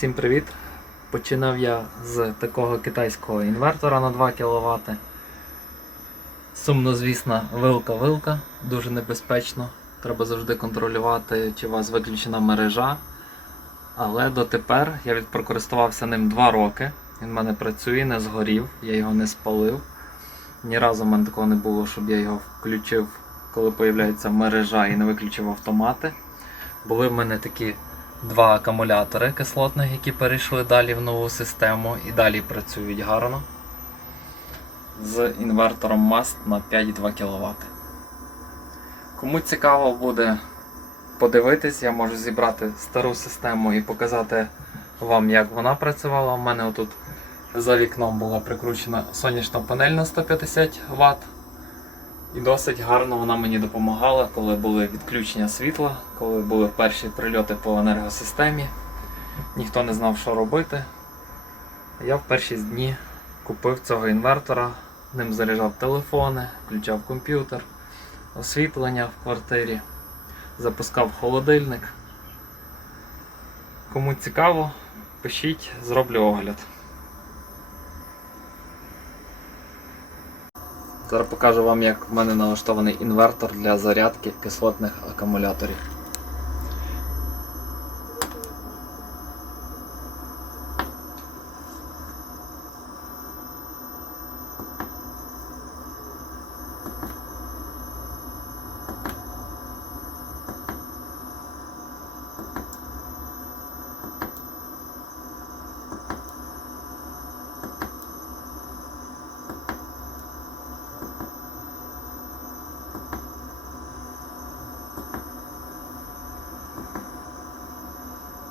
Всім привіт! Починав я з такого китайського інвертора на 2 кВт. Сумно, звісно, вилка-вилка, дуже небезпечно. Треба завжди контролювати, чи у вас виключена мережа. Але дотепер я відпрокористувався ним 2 роки. Він в мене працює, не згорів, я його не спалив. Ні разу в мене такого не було, щоб я його включив, коли з'являється мережа і не виключив автомати. Були в мене такі два акумулятори кислотних, які перейшли далі в нову систему і далі працюють гарно. З інвертором MAST на 5,2 кВт. Кому цікаво буде подивитись, я можу зібрати стару систему і показати вам, як вона працювала. У мене отут за вікном була прикручена сонячна панель на 150 Вт. І досить гарно вона мені допомагала, коли були відключення світла, коли були перші прильоти по енергосистемі. Ніхто не знав, що робити. Я в перші дні купив цього інвертора, ним заряджав телефони, включав комп'ютер, освітлення в квартирі, запускав холодильник. Кому цікаво, пишіть, зроблю огляд. Зараз покажу вам, як в мене налаштований інвертор для зарядки кислотних акумуляторів.